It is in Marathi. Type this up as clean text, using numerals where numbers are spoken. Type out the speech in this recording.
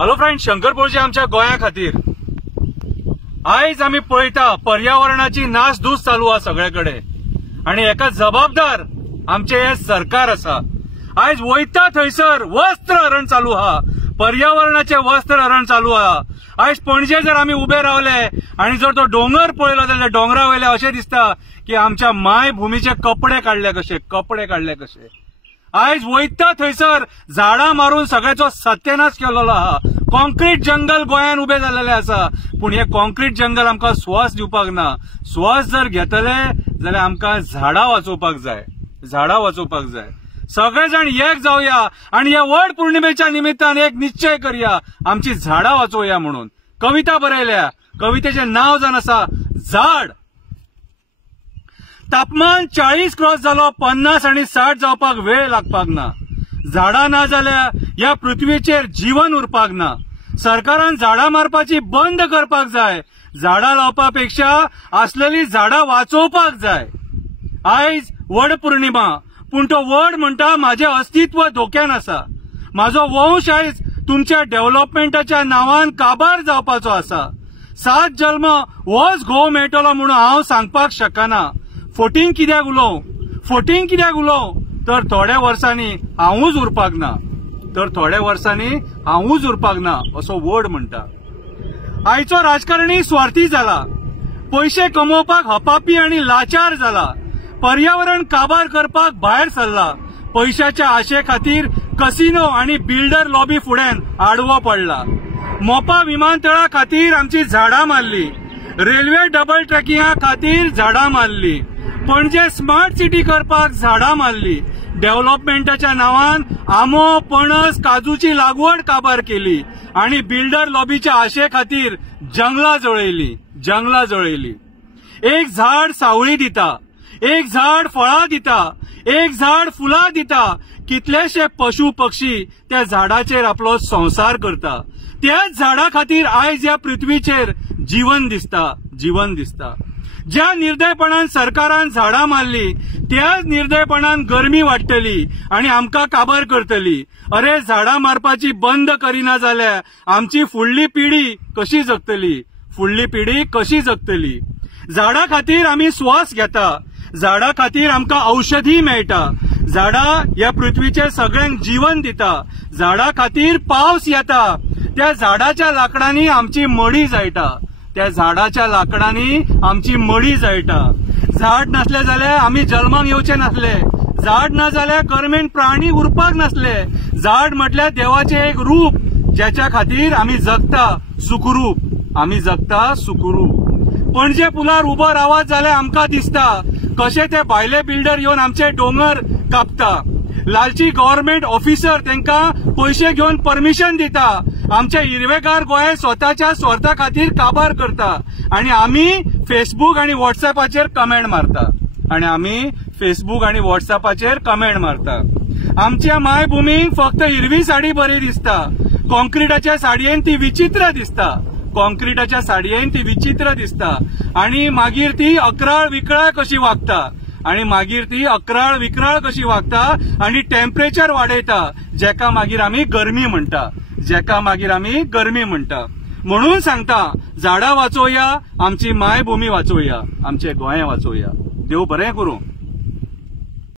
हॅलो फ्रेंड, शंकर पोळजे आमच्या गोंया खातीर आयज आमी पळयता पर्यावरणाची नासधूस चालू आहा सगळ्याकडे आणि एका जबाबदार आमचे हे सरकार आसा। आयज वयता थंयसर वस्त्र हरण चालू आहा, पर्यावरणाचे वस्त्र हरण चालू आहा। आयज पणजे जर आमी उबे रावले आणि जर तो डोंगर पळयलो जाल्यार डोंगरा वयले अशें दिसता की आमच्या मायभूमीचे कपडे काडले कशे। आयज वयता थंयसर झाडां मारून सगळ्याचो सत्यानाश केलेलो आहा। कॉन्क्रीट जंगल गोंयान उबे जाल्लेले आसा, पूण हे कॉन्क्रीट जंगल आमकां स्वास दिवपाक ना। स्वास जर घेतले जाल्यार आमकां झाडां वाचोवपाक जाय। सगळे जाण एक जावया आणि या वड पौर्णिमेच्या निमित्तान एक निश्चय करया, आमची झाडां वाचोवया म्हणून। कविता बरयल्या, कवितेचें नांव जावन आसा झाड। तापमान 40 क्रॉस जालो, 50 आणि 60 जावपाक वेळ लागपाक ना। झाडां ना जाल्यार ह्या पृथ्वीचेर जीवन उरपाक ना। सरकारान झाडां मारपाची बंद करपाक जाय। झाडां लावपापेक्षा असलेली झाडां वाचोवपाक जाय। आयज वड पौर्णिमा, पूण तो वड म्हणटा माझे अस्तित्व धोक्यान आसा। माझो वंश आयज तुमच्या डेव्हलपमेंटाच्या नांवान काबार जावपाचो आसा। 7 जल्म होच घोव मेळटलो म्हणून हांव सांगपाक शकना। फोटींग कित्याक उलोव तर थोड्या वर्सांनी हांवूच उरपाक ना असो वड म्हणटा। आयचो राजकारणी स्वार्थी जाला, पैसे कमोवपाक हपापी आणि लाचार जाला। पर्यावरण काबार करपाक भायर सरला। पैशाच्या आशे खातीर कसिनो आणि बिल्डर लॉबी फुड्यान आडवो पडला। मोपा विमानतळा खातीर आमची झाडां मारली। रेल्वे डबल ट्रॅकिंगा खातीर झाडां मारली। पणजे स्मार्ट सिटी करपाक झाडां मारली। डेव्हलपमेंटाच्या नांवान आंबो, पणस, काजूची लागवड काबार केली आणि बिल्डर लॉबीच्या आशे खातीर जंगलां जळयली। एक झाड सावळी दिता, एक झाड फळां दिता, एक झाड फुलां दिता। कितलेशे पशु पक्षी त्या झाडाचेर आपलो संसार करता। त्याच झाडा खातीर आयज ह्या पृथ्वीचेर जीवन दिसता। ज्या निर्दयपणान सरकारान झाडां मारली, त्याच निर्दयपणान गरमी वाडटली आणि आमकां काबार करतली। अरे, झाडां मारपाची बंद करिना जाल्यार आमची फुडली पिढी कशी जगतली? झाडां खातीर आमी स्वास घेता, झाडां खातीर आमकां औषधी मेळटा। झाडां ह्या पृथ्वीचेर सगळ्यांक जीवन दिता। झाडां खातीर पावस येता, त्या झाडाच्या लाकडांनी आमची मडी जळटा। झाड नसले जाल्यार आमी जल्माक येवचे नासले। झाड ना जाल्यार करमेन प्राणी उरपाक नासले। झाड म्हटल्यार देवाचे एक रूप, ज्याच्या खातीर आमी जगता सुखरूप। पणजे पुलार उबो रावत जाल्यार आमकां दिसता कशे ते भायले बिल्डर येवन आमचे डोंगर कापता। लालची गव्हर्नमेंट ऑफिसर तांकां पैसे घेवन परमिशन दिता। आमचे हिरवेगार गोंय स्वताच्या स्वार्था खातीर काबार करता आणि आमी फेसबुक आणि व्हॉट्सअपाचेर कमेंट मारता। आमच्या मायभूमीक फक्त हिरवी साडी बरी दिसता। कॉन्क्रीटाच्या साडयेन ती विचित्र दिसता आणि मागीर ती अकराळ विकराळ कशी वागता आणि टेम्परेचर वाडयता, जेका मागीर आमी गरमी म्हणटा। म्हणून सांगता, झाडां वाचोवया, आमची मायभूमी वाचोवया, आमचे गोंय वाचोवया। देव बरें करूं।